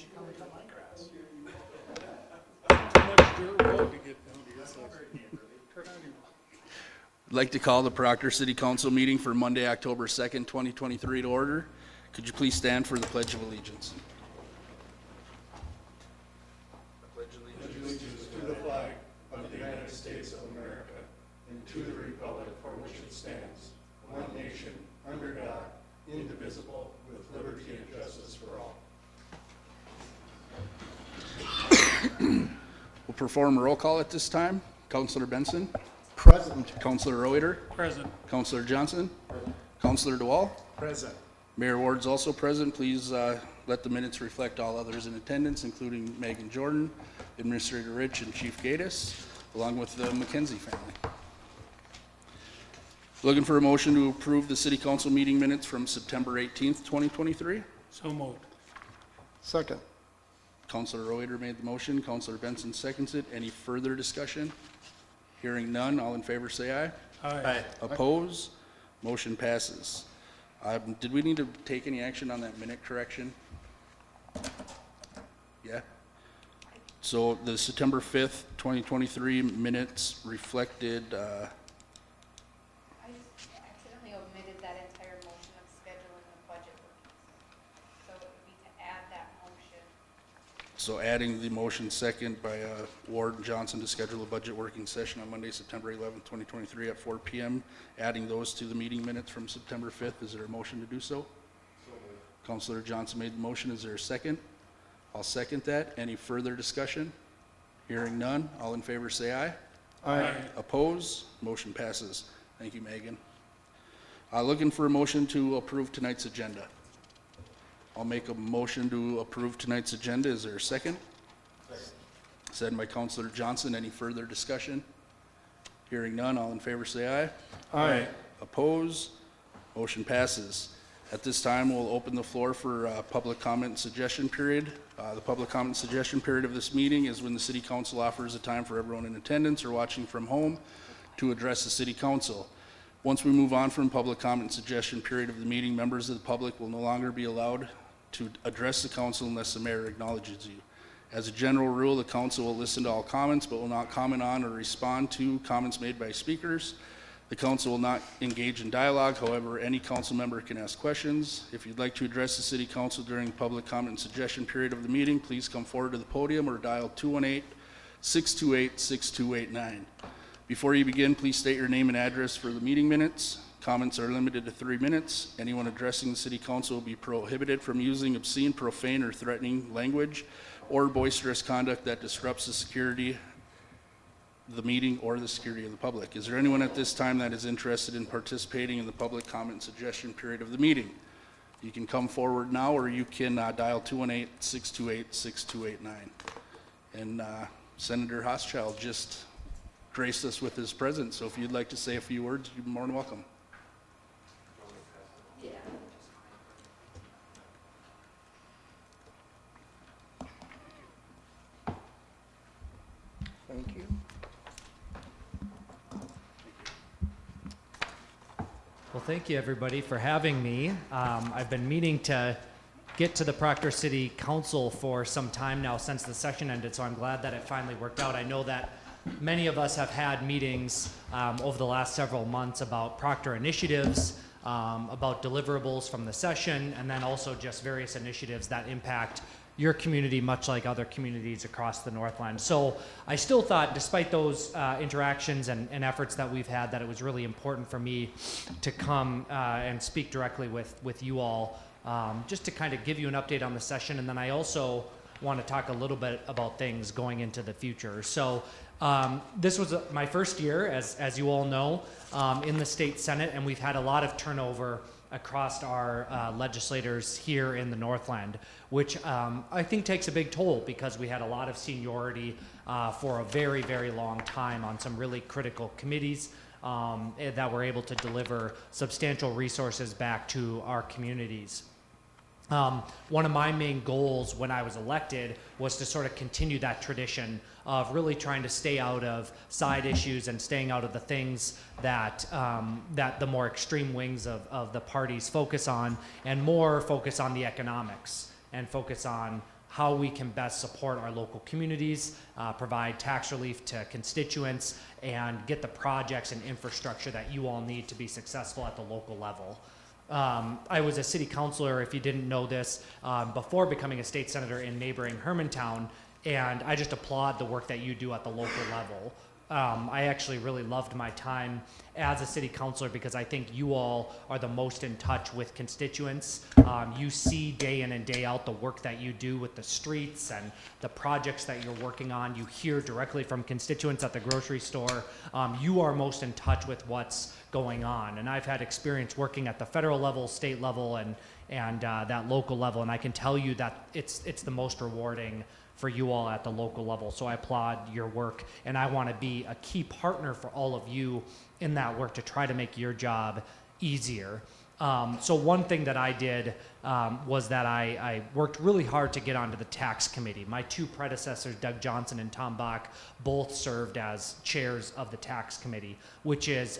you come and cut my grass? Too much dirt road to get down to your house. Turn on your. I'd like to call the Proctor City Council meeting for Monday, October 2nd, 2023 to order. Could you please stand for the Pledge of Allegiance? Allegiance to the flag of the United States of America and to the republic for which it stands, one nation, under God, indivisible, with liberty and justice for all. We'll perform a roll call at this time. Councilor Benson, Present. Councilor Reuter, Present. Councilor Johnson, Councilor DeWall. Present. Mayor Ward's also present. Please let the minutes reflect all others in attendance, including Megan Jordan, Administrator Rich, and Chief Gaddis, along with the McKenzie family. Looking for a motion to approve the City Council meeting minutes from September 18th, 2023. So moved. Second. Councilor Reuter made the motion. Councilor Benson seconds it. Any further discussion? Hearing none. All in favor say aye. Aye. Oppose? Motion passes. Did we need to take any action on that minute correction? Yeah? So the September 5th, 2023 minutes reflected, I accidentally omitted that entire motion of scheduling the budget working session. So it would be to add that motion. so adding the motion second by Ward and Johnson to schedule a budget working session on Monday, September 11th, 2023 at 4 p.m., adding those to the meeting minutes from September 5th. Is there a motion to do so? Councilor Johnson made the motion. Is there a second? I'll second that. Any further discussion? Hearing none. All in favor say aye. Aye. Oppose? Motion passes. Thank you, Megan. Looking for a motion to approve tonight's agenda. I'll make a motion to approve tonight's agenda. Is there a second? Second by Councilor Johnson. Any further discussion? Hearing none. All in favor say aye. Aye. Oppose? Motion passes. At this time, we'll open the floor for public comment and suggestion period. The public comment and suggestion period of this meeting is when the City Council offers a time for everyone in attendance or watching from home to address the City Council. Once we move on from public comment and suggestion period of the meeting, members of the public will no longer be allowed to address the council unless the mayor acknowledges you. As a general rule, the council will listen to all comments but will not comment on or respond to comments made by speakers. The council will not engage in dialogue. However, any council member can ask questions. If you'd like to address the City Council during public comment and suggestion period of the meeting, please come forward to the podium or dial 218-628-6289. Before you begin, please state your name and address for the meeting minutes. Comments are limited to 3 minutes. Anyone addressing the City Council will be prohibited from using obscene, profane, or threatening language or boisterous conduct that disrupts the security the meeting or the security of the public. Is there anyone at this time that is interested in participating in the public comment and suggestion period of the meeting? You can come forward now, or you can dial 218-628-6289. And Senator Hochschild just graced us with his presence, so if you'd like to say a few words, you're more than welcome. Yeah. Thank you. Well, thank you everybody for having me. I've been meaning to get to the Proctor City Council for some time now since the session ended, so I'm glad that it finally worked out. I know that many of us have had meetings over the last several months about Proctor initiatives, about deliverables from the session, and then also just various initiatives that impact your community, much like other communities across the Northland. So I still thought, despite those interactions and efforts that we've had, that it was really important for me to come and speak directly with you all, just to kind of give you an update on the session. And then I also want to talk a little bit about things going into the future. So this was my first year, as you all know, in the state Senate, and we've had a lot of turnover across our legislators here in the Northland, which I think takes a big toll because we had a lot of seniority for a very, very long time on some really critical committees that were able to deliver substantial resources back to our communities. One of my main goals when I was elected was to sort of continue that tradition of really trying to stay out of side issues and staying out of the things that that the more extreme wings of the parties focus on, and more focus on the economics and focus on how we can best support our local communities, provide tax relief to constituents, and get the projects and infrastructure that you all need to be successful at the local level. I was a city councilor, if you didn't know this, before becoming a state senator in neighboring Hermantown, and I just applaud the work that you do at the local level. I actually really loved my time as a city councilor because I think you all are the most in touch with constituents. You see day in and day out the work that you do with the streets and the projects that you're working on. You hear directly from constituents at the grocery store. You are most in touch with what's going on. And I've had experience working at the federal level, state level, and that local level, and I can tell you that it's the most rewarding for you all at the local level. So I applaud your work, and I want to be a key partner for all of you in that work to try to make your job easier. So one thing that I did was that I worked really hard to get onto the tax committee. My two predecessors, Doug Johnson and Tom Bach, both served as chairs of the tax committee, which is,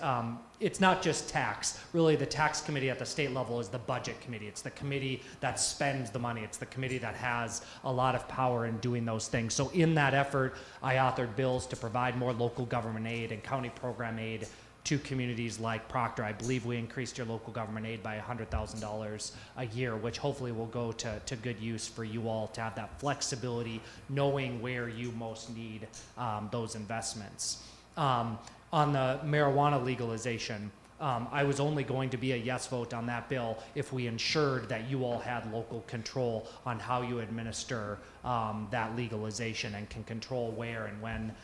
it's not just tax. Really, the tax committee at the state level is the budget committee. It's the committee that spends the money. It's the committee that has a lot of power in doing those things. So in that effort, I authored bills to provide more local government aid and county program aid to communities like Proctor. I believe we increased your local government aid by $100,000 a year, which hopefully will go to good use for you all to have that flexibility, knowing where you most need those investments. On the marijuana legalization, I was only going to be a yes vote on that bill if we ensured that you all had local control on how you administer that legalization and can control where and when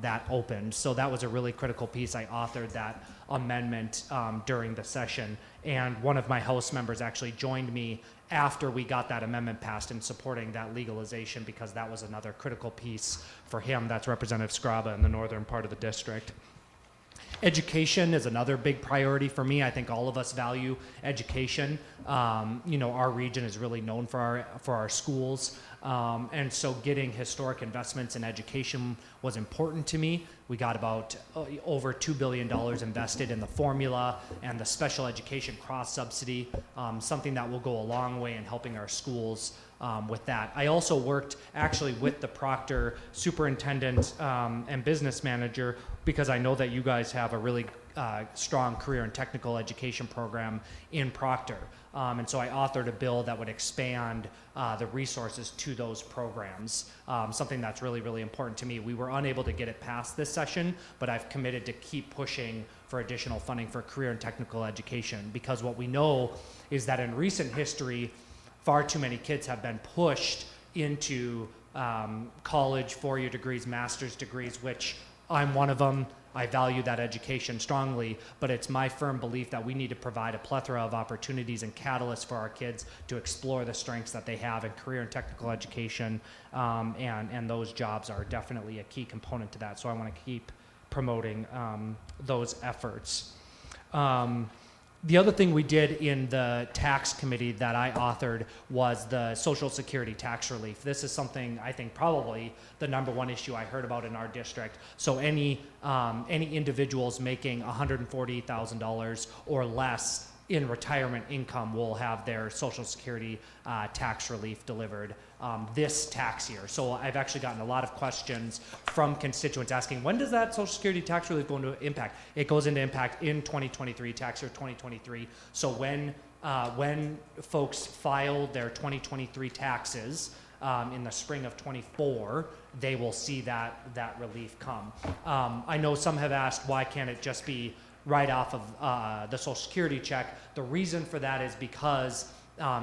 that opened. So that was a really critical piece. I authored that amendment during the session, and one of my House members actually joined me after we got that amendment passed in supporting that legalization, because that was another critical piece for him. That's Representative Scraba in the northern part of the district. Education is another big priority for me. I think all of us value education. You know, our region is really known for our schools. And so getting historic investments in education was important to me. We got about over $2 billion invested in the formula and the special education cross subsidy, something that will go a long way in helping our schools with that. I also worked actually with the Proctor superintendent and business manager, because I know that you guys have a really strong career and technical education program in Proctor. And so I authored a bill that would expand the resources to those programs, something that's really, really important to me. We were unable to get it passed this session, but I've committed to keep pushing for additional funding for career and technical education, because what we know is that in recent history, far too many kids have been pushed into college, four-year degrees, master's degrees, which I'm one of them. I value that education strongly, but it's my firm belief that we need to provide a plethora of opportunities and catalysts for our kids to explore the strengths that they have in career and technical education, and those jobs are definitely a key component to that. So I want to keep promoting those efforts. The other thing we did in the tax committee that I authored was the Social Security tax relief. This is something I think probably the #1 issue I heard about in our district. So any individuals making $140,000 or less in retirement income will have their Social Security tax relief delivered this tax year. So I've actually gotten a lot of questions from constituents asking, when does that Social Security tax relief go into impact? It goes into impact in 2023, tax year 2023. So when folks file their 2023 taxes in the spring of 24, they will see that relief come. I know some have asked, why can't it just be right off of the Social Security check? The reason for that is because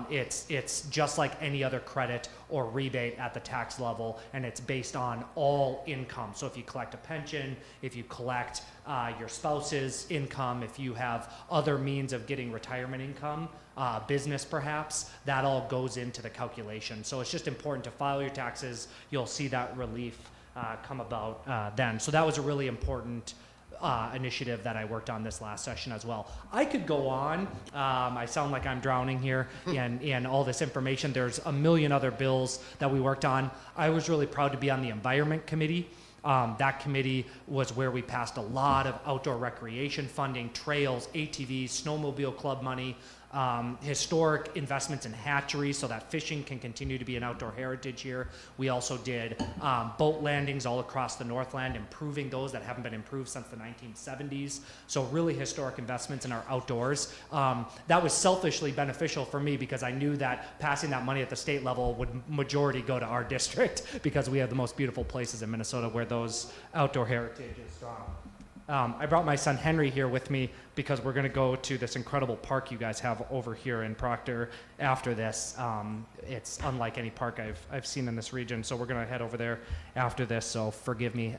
it's just like any other credit or rebate at the tax level, and it's based on all income. So if you collect a pension, if you collect your spouse's income, if you have other means of getting retirement income, business perhaps, that all goes into the calculation. So it's just important to file your taxes. You'll see that relief come about then. So that was a really important initiative that I worked on this last session as well. I could go on. I sound like I'm drowning here in all this information. There's a million other bills that we worked on. I was really proud to be on the Environment Committee. That committee was where we passed a lot of outdoor recreation funding, trails, ATVs, snowmobile club money. historic investments in hatcheries so that fishing can continue to be an outdoor heritage here. We also did boat landings all across the Northland, improving those that haven't been improved since the 1970s. So really historic investments in our outdoors. That was selfishly beneficial for me because I knew that passing that money at the state level would majority go to our district because we have the most beautiful places in Minnesota where those outdoor heritage is strong. I brought my son Henry here with me because we're going to go to this incredible park you guys have over here in Proctor after this. It's unlike any park I've seen in this region, so we're going to head over there after this, so forgive me.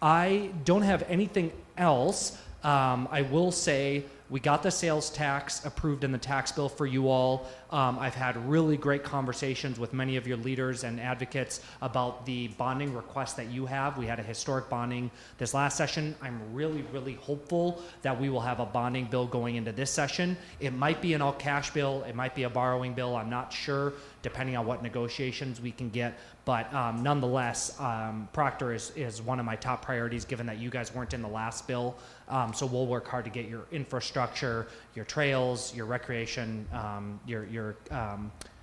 I don't have anything else. I will say we got the sales tax approved in the tax bill for you all. I've had really great conversations with many of your leaders and advocates about the bonding request that you have. We had a historic bonding this last session. I'm really, really hopeful that we will have a bonding bill going into this session. It might be an all cash bill. It might be a borrowing bill. I'm not sure, depending on what negotiations we can get. But nonetheless, Proctor is one of my top priorities given that you guys weren't in the last bill. So we'll work hard to get your infrastructure, your trails, your recreation, your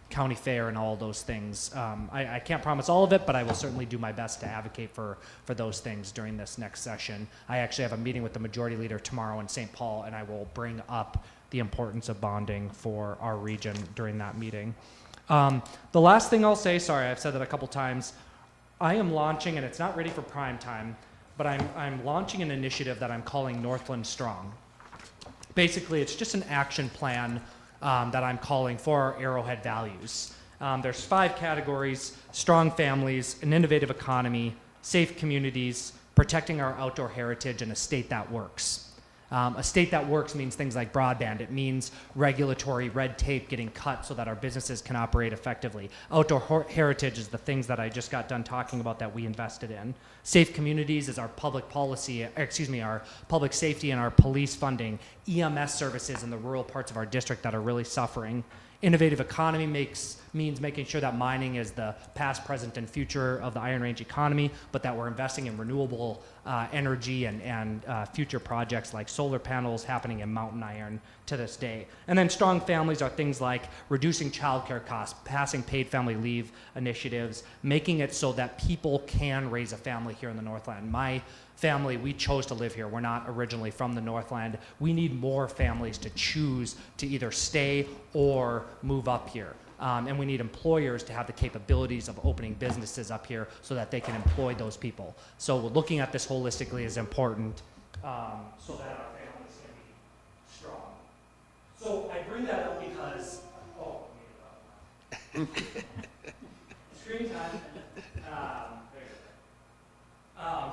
county fair and all those things. I can't promise all of it, but I will certainly do my best to advocate for those things during this next session. I actually have a meeting with the majority leader tomorrow in St. Paul, and I will bring up the importance of bonding for our region during that meeting. The last thing I'll say, sorry, I've said that a couple times, I am launching, and it's not ready for prime time, but I'm launching an initiative that I'm calling Northland Strong. Basically, it's just an action plan that I'm calling for our Arrowhead values. There's 5 categories: strong families, an innovative economy, safe communities, protecting our outdoor heritage, and a state that works. A state that works means things like broadband. It means regulatory red tape getting cut so that our businesses can operate effectively. Outdoor heritage is the things that I just got done talking about that we invested in. Safe communities is our public policy, our public safety and our police funding. EMS services in the rural parts of our district that are really suffering. Innovative economy means making sure that mining is the past, present, and future of the Iron Range economy, but that we're investing in renewable energy and future projects like solar panels happening in Mountain Iron to this day. And then strong families are things like reducing childcare costs, passing paid family leave initiatives, making it so that people can raise a family here in the Northland. My family, we chose to live here. We're not originally from the Northland. We need more families to choose to either stay or move up here. And we need employers to have the capabilities of opening businesses up here so that they can employ those people. So looking at this holistically is important so that our families can be strong. So I bring that up because, screen time.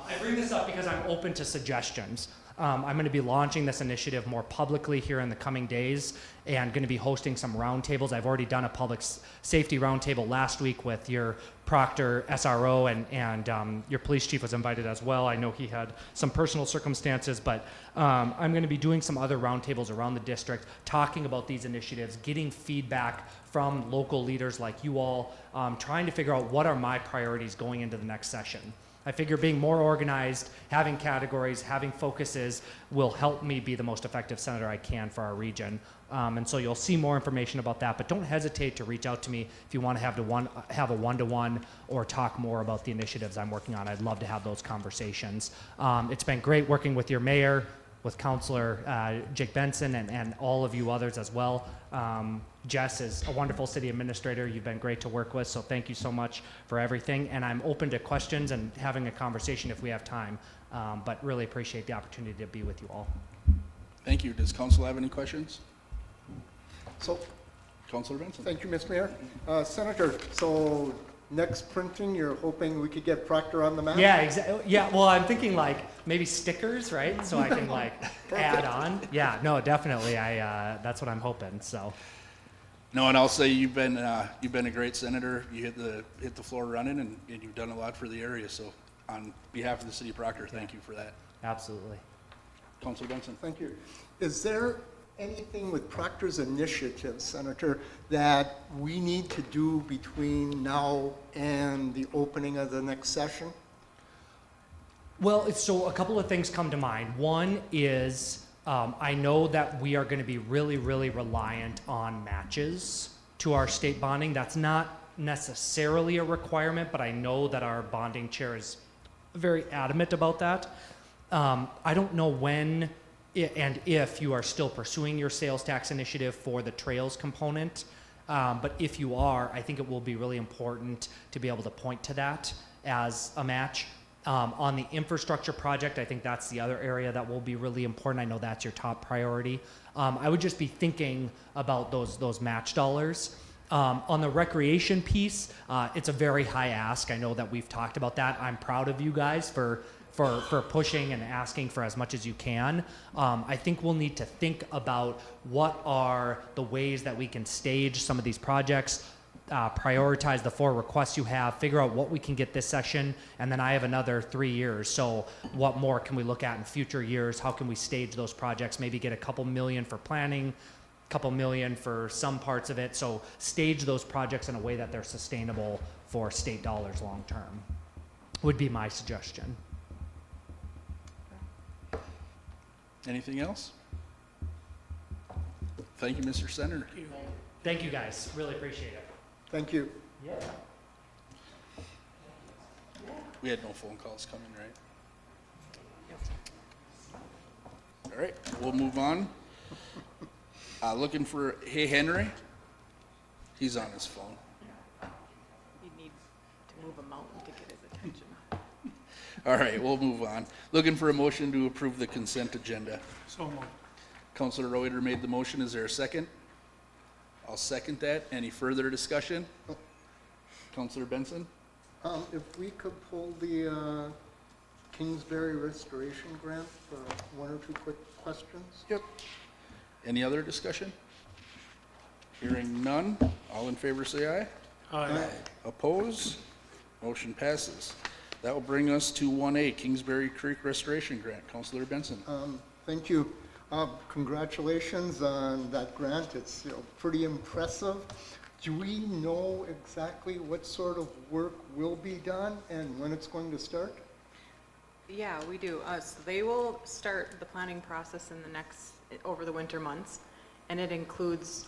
I bring this up because I'm open to suggestions. I'm going to be launching this initiative more publicly here in the coming days and going to be hosting some roundtables. I've already done a public safety roundtable last week with your Proctor SRO and your police chief was invited as well. I know he had some personal circumstances, but I'm going to be doing some other roundtables around the district, talking about these initiatives, getting feedback from local leaders like you all, trying to figure out what are my priorities going into the next session. I figure being more organized, having categories, having focuses will help me be the most effective senator I can for our region. And so you'll see more information about that, but don't hesitate to reach out to me if you want to have a one-to-one or talk more about the initiatives I'm working on. I'd love to have those conversations. It's been great working with your mayor, with Councilor Jake Benson, and all of you others as well. Jess is a wonderful city administrator. You've been great to work with, so thank you so much for everything. And I'm open to questions and having a conversation if we have time, but really appreciate the opportunity to be with you all. Thank you. Does council have any questions? So, Councilor Benson. thank you, Mr. Mayor. Senator, so next printing, you're hoping we could get Proctor on the map? Yeah, exactly. Yeah, well, I'm thinking like maybe stickers, right? So I can like add on. Yeah, no, definitely. That's what I'm hoping. So. No, and I'll say you've been a great senator. You hit the floor running, and you've done a lot for the area. So, on behalf of the city of Proctor, thank you for that. Absolutely. Councilor Benson. Thank you. Is there anything with Proctor's initiative, Senator, that we need to do between now and the opening of the next session? Well, so a couple of things come to mind. One is I know that we are going to be really, really reliant on matches to our state bonding. That's not necessarily a requirement, but I know that our bonding chair is very adamant about that. I don't know when and if you are still pursuing your sales tax initiative for the trails component, but if you are, I think it will be really important to be able to point to that as a match. On the infrastructure project, I think that's the other area that will be really important. I know that's your top priority. I would just be thinking about those match dollars. On the recreation piece, it's a very high ask. I know that we've talked about that. I'm proud of you guys for pushing and asking for as much as you can. I think we'll need to think about what are the ways that we can stage some of these projects, prioritize the 4 requests you have, figure out what we can get this session, and then I have another 3 years. So what more can we look at in future years? How can we stage those projects? Maybe get a couple million for planning, a couple million for some parts of it. So stage those projects in a way that they're sustainable for state dollars long term, would be my suggestion. Anything else? Thank you, Mr. Senator. Thank you guys, really appreciate it. Thank you. Yeah. We had no phone calls coming, right? All right, we'll move on. Looking for, hey, Henry? He's on his phone. You need to move a mountain to get his attention. All right, we'll move on. Looking for a motion to approve the consent agenda. So moved. Counselor Reuter made the motion. Is there a second? I'll second that. Any further discussion? Counselor Benson? If we could pull the Kingsbury Restoration Grant for 1 or 2 quick questions? Yep. Any other discussion? Hearing none. All in favor say aye. Aye. Oppose? Motion passes. That will bring us to 1A, Kingsbury Creek Restoration Grant. Counselor Benson. Thank you. Congratulations on that grant. It's pretty impressive. Do we know exactly what sort of work will be done and when it's going to start? Yeah, we do. So they will start the planning process in over the winter months, and it includes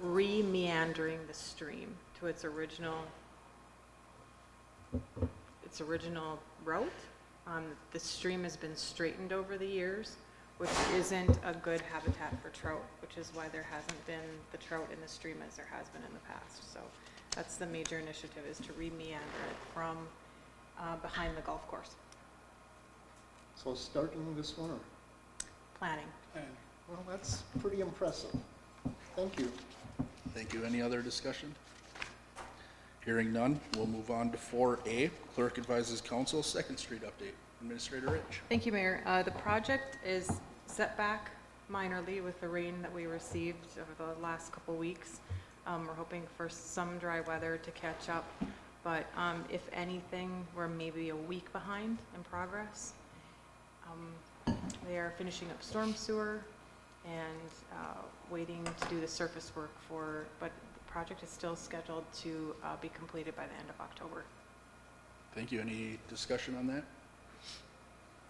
re-meandering the stream to its original route. The stream has been straightened over the years, which isn't a good habitat for trout, which is why there hasn't been the trout in the stream as there has been in the past. So that's the major initiative, is to re-meander it from behind the golf course. So starting this winter. Planning. Well, that's pretty impressive. Thank you. Thank you. Any other discussion? Hearing none, we'll move on to 4A, Clerk Advises Council, 2nd Street update. Administrator Rich. Thank you, Mayor. The project is set back minorly with the rain that we received over the last couple weeks. We're hoping for some dry weather to catch up, but if anything, we're maybe a week behind in progress. They are finishing up storm sewer and waiting to do the surface work but the project is still scheduled to be completed by the end of October. Thank you. Any discussion on that?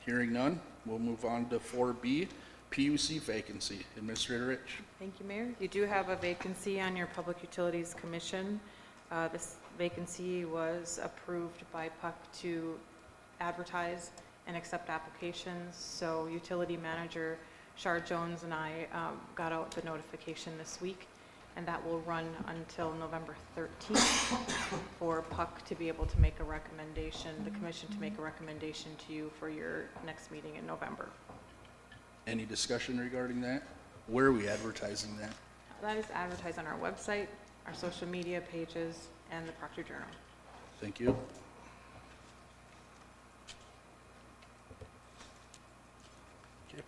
Hearing none, we'll move on to 4B, PUC vacancy. Administrator Rich. Thank you, Mayor. You do have a vacancy on your Public Utilities Commission. This vacancy was approved by PUC to advertise and accept applications. So Utility Manager Shar Jones and I got out the notification this week, and that will run until November 13th for PUC to be able to make a recommendation, the commission to make a recommendation to you for your next meeting in November. Any discussion regarding that? Where are we advertising that? That is advertised on our website, our social media pages, and the Proctor Journal. Thank you. Okay.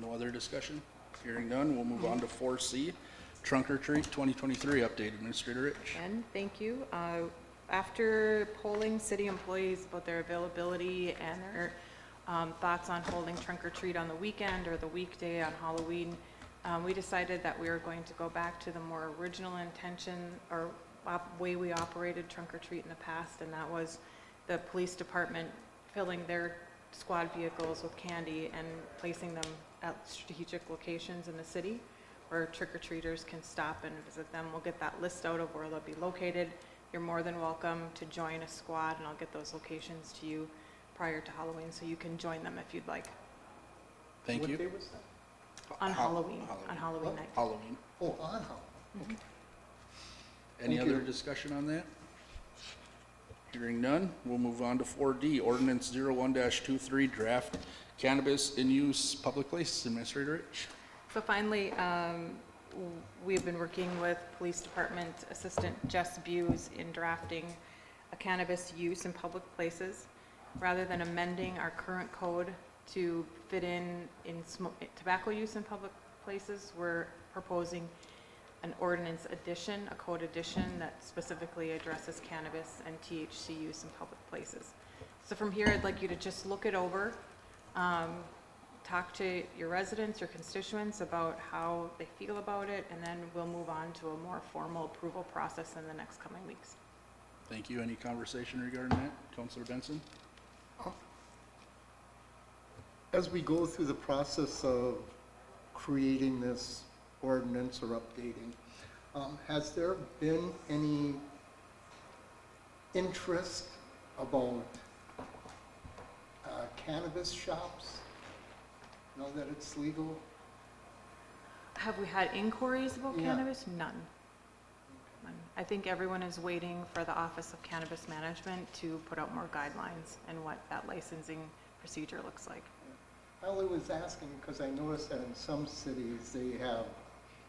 No other discussion? Hearing none, we'll move on to 4C, Trunk or Treat 2023 update. Administrator Rich. And thank you. After polling city employees about their availability and their thoughts on holding trunk or treat on the weekend or the weekday on Halloween, we decided that we were going to go back to the more original intention or way we operated trunk or treat in the past, and that was the police department filling their squad vehicles with candy and placing them at strategic locations in the city where trick-or-treaters can stop and visit them. We'll get that list out of where they'll be located. You're more than welcome to join a squad, and I'll get those locations to you prior to Halloween, so you can join them if you'd like. Thank you. What day was that? On Halloween, on Halloween night. Halloween. Oh, on Halloween. Okay. Any Thank other you. discussion on that? Hearing none, we'll move on to 4D, ordinance 01-23, draft cannabis in use public places. Administrator Rich. So finally, we've been working with Police Department Assistant Jess Buse in drafting a cannabis use in public places. Rather than amending our current code to fit in tobacco use in public places, we're proposing an ordinance addition, a code addition that specifically addresses cannabis and THC use in public places. So from here, I'd like you to just look it over, talk to your residents, your constituents about how they feel about it, and then we'll move on to a more formal approval process in the next coming weeks. Thank you. Any conversation regarding that? Councilor Benson? As we go through the process of creating this ordinance or updating, has there been any interest about cannabis shops now that it's legal? Have we had inquiries about Yeah. cannabis? None. None. I think everyone is waiting for the Office of Cannabis Management to put out more guidelines and what that licensing procedure looks like. I only was asking because I noticed that in some cities, they have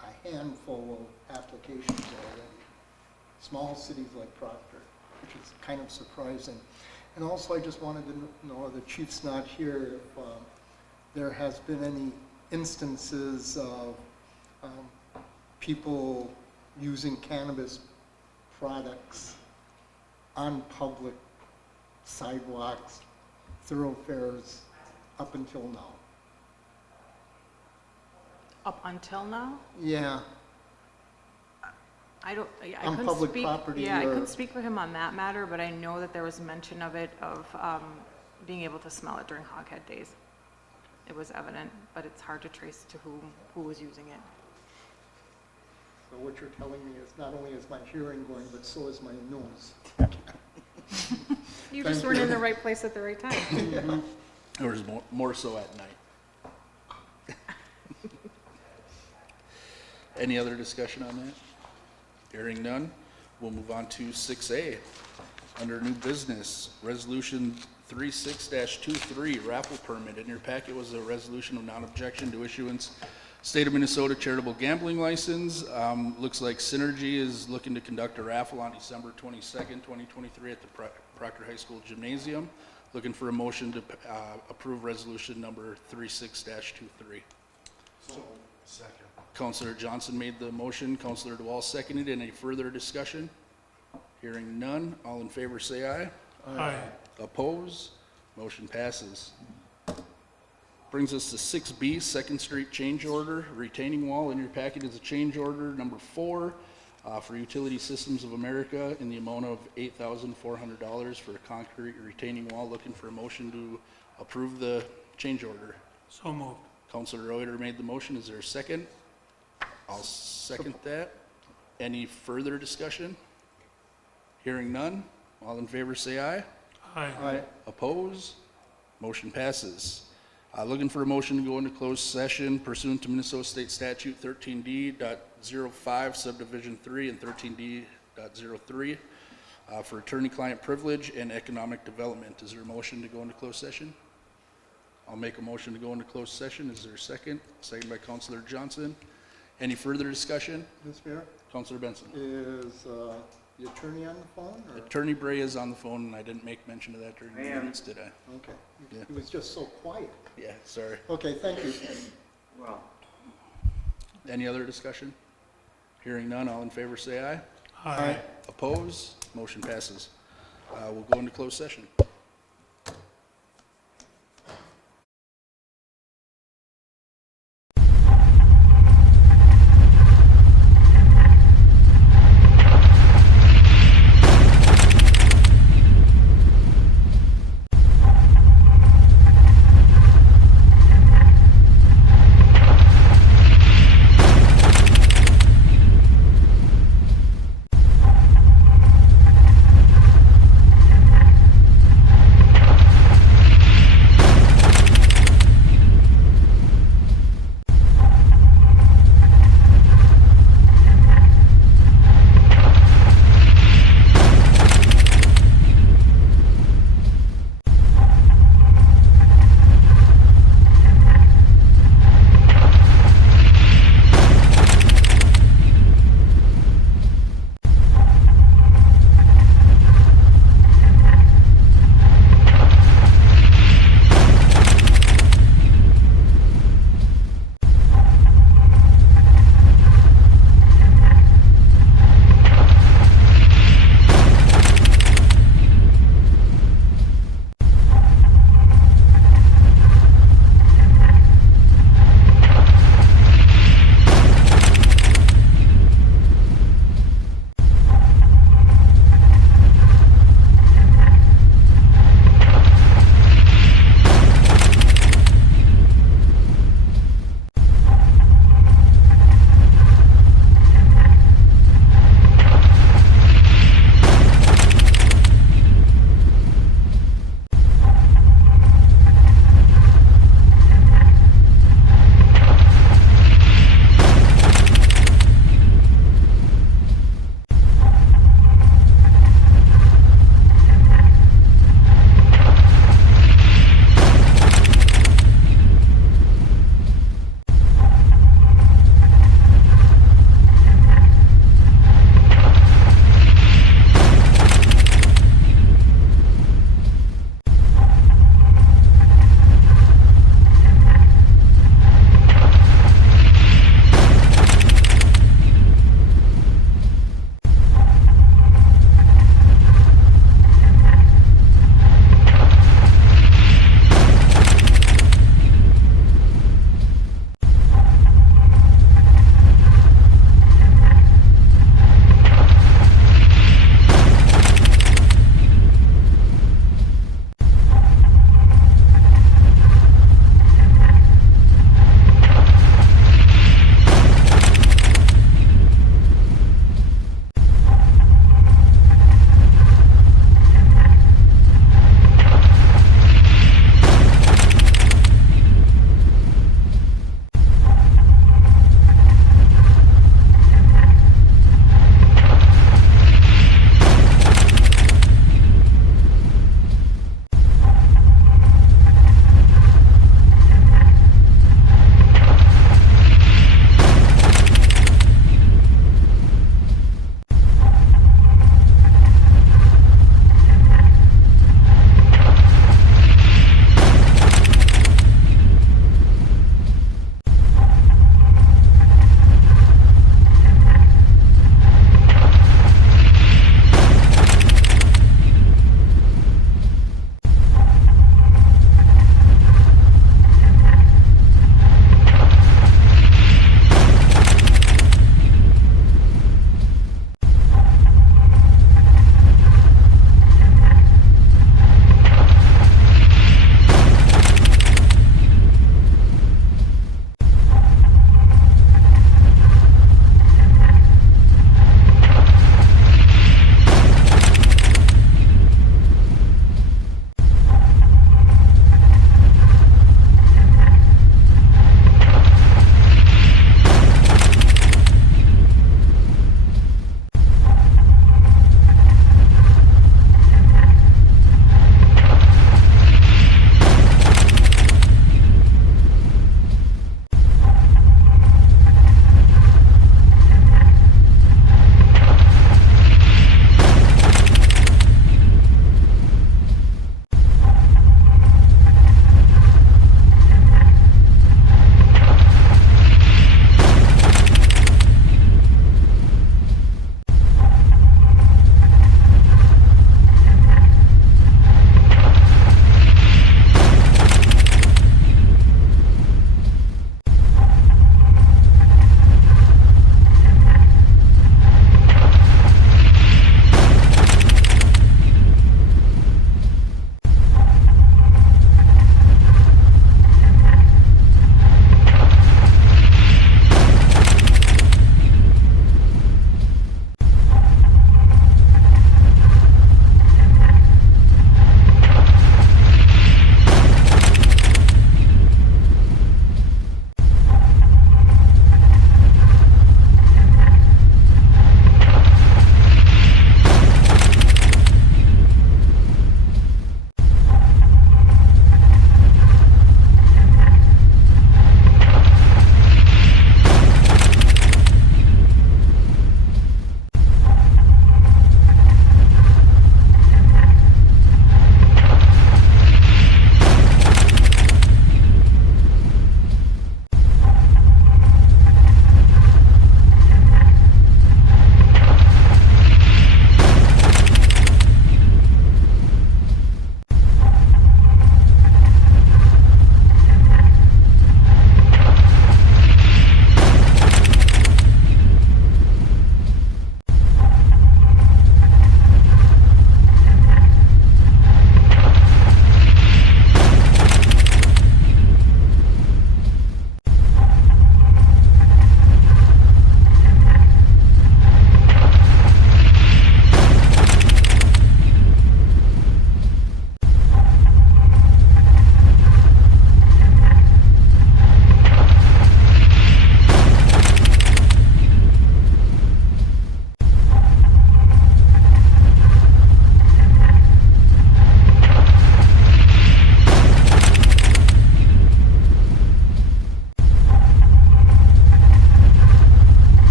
a handful of applications already. Small cities like Proctor, which is kind of surprising. And also, I just wanted to know, the chief's not here, if there has been any instances of people using cannabis products on public sidewalks, thoroughfares, up until now. Up until now, Yeah, I On couldn't public speak. property Yeah, I or- couldn't speak for him on that matter, but I know that there was mention of it, of being able to smell it during Hoghead Days. It was evident, but it's hard to trace to who was using it. so what you're telling me is not only is my hearing going, but so is my nose. You just Thank weren't you. in the right place at the right time. Or is more so at night? Any other discussion on that? Hearing none, we'll move on to 6A. Under new business, resolution 36-23, raffle permit. In your packet was a resolution of non-objection to issuance State of Minnesota charitable gambling license. Looks like Synergy is looking to conduct a raffle on December 22nd, 2023 at the Proctor High School Gymnasium. Looking for a motion to approve resolution number 36-23. Second. Councilor Johnson made the motion, Councilor DeWall seconded. Any further discussion? Hearing none, all in favor say aye. Aye. Oppose? Motion passes. Brings us to 6B, Second Street change order, retaining wall. In your packet is a change order number 4 for Utility Systems of America in the amount of $8,400 for a concrete retaining wall. Looking for a motion to approve the change order. So moved. Councilor Reuter made the motion. Is there a second? I'll second that. Any further discussion? Hearing none. All in favor say aye. Aye. Oppose? Motion passes. Looking for a motion to go into closed session pursuant to Minnesota State Statute 13D.05 Subdivision 3 and 13D.03 for attorney-client privilege and economic development. Is there a motion to go into closed session? I'll make a motion to go into closed session. Is there a second? Second by Councilor Johnson. Any further discussion? Mr. Mayor, Councilor Benson. is the attorney on the phone, or? Attorney Bray is on the phone, and I didn't make mention of that during the minutes, did I? Okay, Yeah. he was just so quiet. Yeah, sorry. Okay, thank you. Any other discussion? Hearing none, all in favor say aye. Aye. Oppose? Motion passes. We'll go into closed session.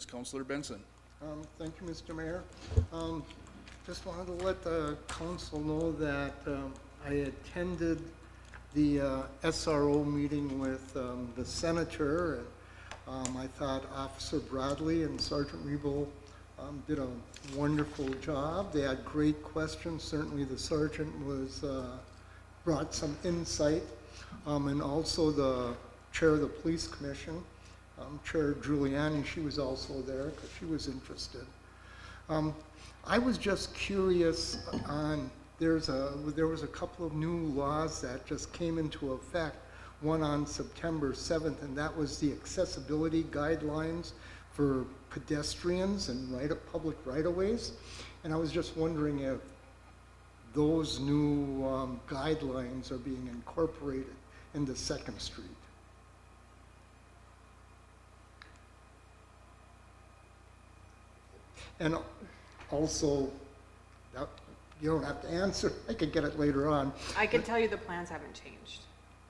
adjourns. Counselor Benson. Thank you, Mr. Mayor. Just wanted to let the council know that I attended the SRO meeting with the senator, and I thought Officer Bradley and Sergeant Rebel did a wonderful job. They had great questions. Certainly the sergeant brought some insight, and also the chair of the police commission, Chair Giuliani, she was also there because she was interested. I was just curious on, there was a couple of new laws that just came into effect, one on September 7th, and that was the accessibility guidelines for pedestrians and public right-of-ways. And I was just wondering if those new guidelines are being incorporated into 2nd Street. And also, you don't have to answer, I could get it later on. I can tell you the plans haven't changed,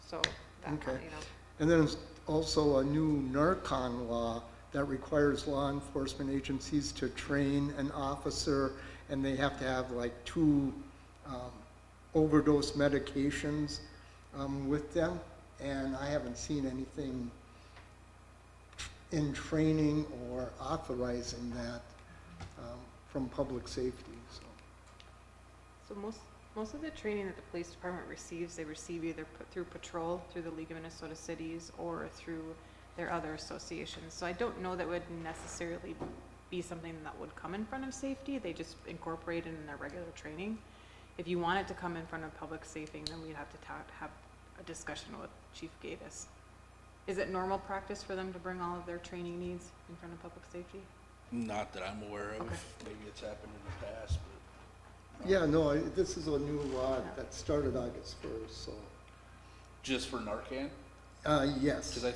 so that, Okay. you know. And then there's also a new Narcan law that requires law enforcement agencies to train an officer, and they have to have like 2 overdose medications with them. And I haven't seen anything in training or authorizing that from public safety, so. So most of the training that the police department receives, they receive either through patrol, through the League of Minnesota Cities, or through their other associations. So I don't know that would necessarily be something that would come in front of safety. They just incorporate it in their regular training. If you want it to come in front of public safety, then we'd have to have a discussion with Chief Gavis. Is it normal practice for them to bring all of their training needs in front of public safety? Not that I'm aware of. Okay. Maybe it's happened in the past, but Yeah, no, this is a new law that started August 1st, so, just for Narcan? yes. Because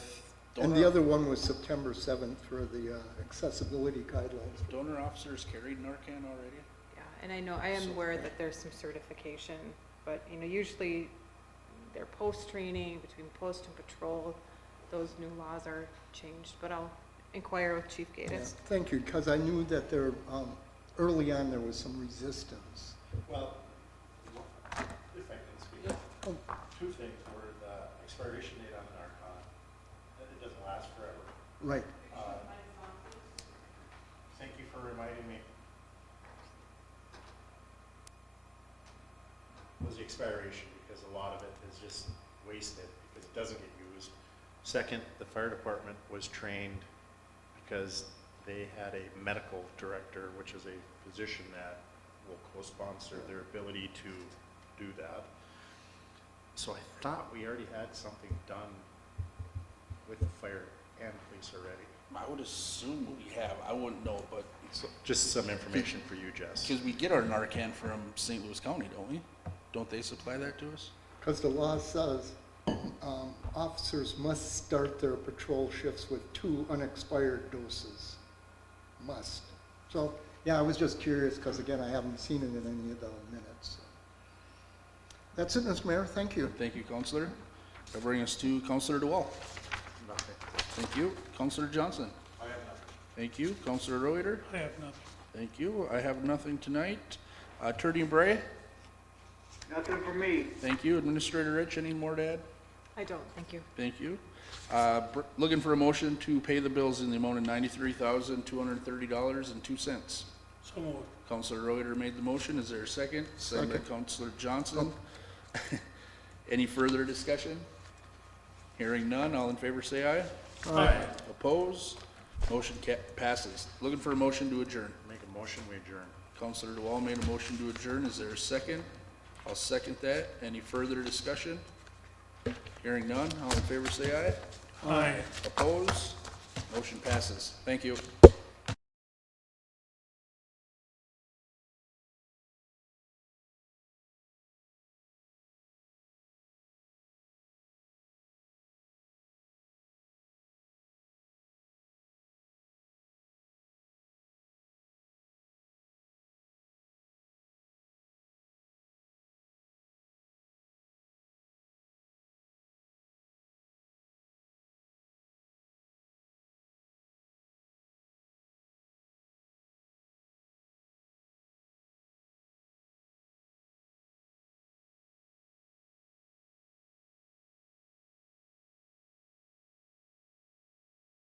don't And the other one was September 7th for the accessibility guidelines. don't our officers carry Narcan already? Yeah, and I know, I am So- aware that there's some certification, but, you know, usually they're post-training, between post and patrol, those new laws are changed, but I'll inquire with Chief Yeah, Gatis. thank you, because I knew that there, early on, there was some resistance. Well, if I can speak, two things were the expiration date on the Narcan, that it doesn't last forever. Right, Thank you for reminding me. Was the expiration, because a lot of it is just wasted because it doesn't get used. Second, the fire department was trained because they had a medical director, which is a position that will co-sponsor their ability to do that. So I thought we already had something done with the fire and police already. I would assume we have. I wouldn't know, but So just some information for you, Jess. because we get our Narcan from St. Louis County, don't we? Don't they supply that to us? because the law says officers must start their patrol shifts with 2 unexpired doses. Must. So, yeah, I was just curious, because again, I haven't seen it in any of the minutes. So. That's it, Mr. Mayor, thank you. Thank you, Counselor. That brings us to Counselor DeWall. Nothing. Thank you. Counselor Johnson. I have nothing. Thank you. Counselor Reuter. I have nothing. Thank you. I have nothing tonight. Attorney Bray. Nothing for me. Thank you. Administrator Rich, any more to add? I don't, thank you. Thank you. Looking for a motion to pay the bills in the amount of $93,230.02. So moved. Counselor Reuter made the motion. Is there a second? Second by Counselor Johnson. Oh. Any further discussion? Hearing none, all in favor say aye. Aye. Opposed? Motion passes. Looking for a motion to adjourn. Make a motion, we adjourn. Counselor DeWall made a motion to adjourn. Is there a second? I'll second that. Any further discussion? Hearing none, all in favor say aye. Aye. Opposed? Motion passes. Thank you.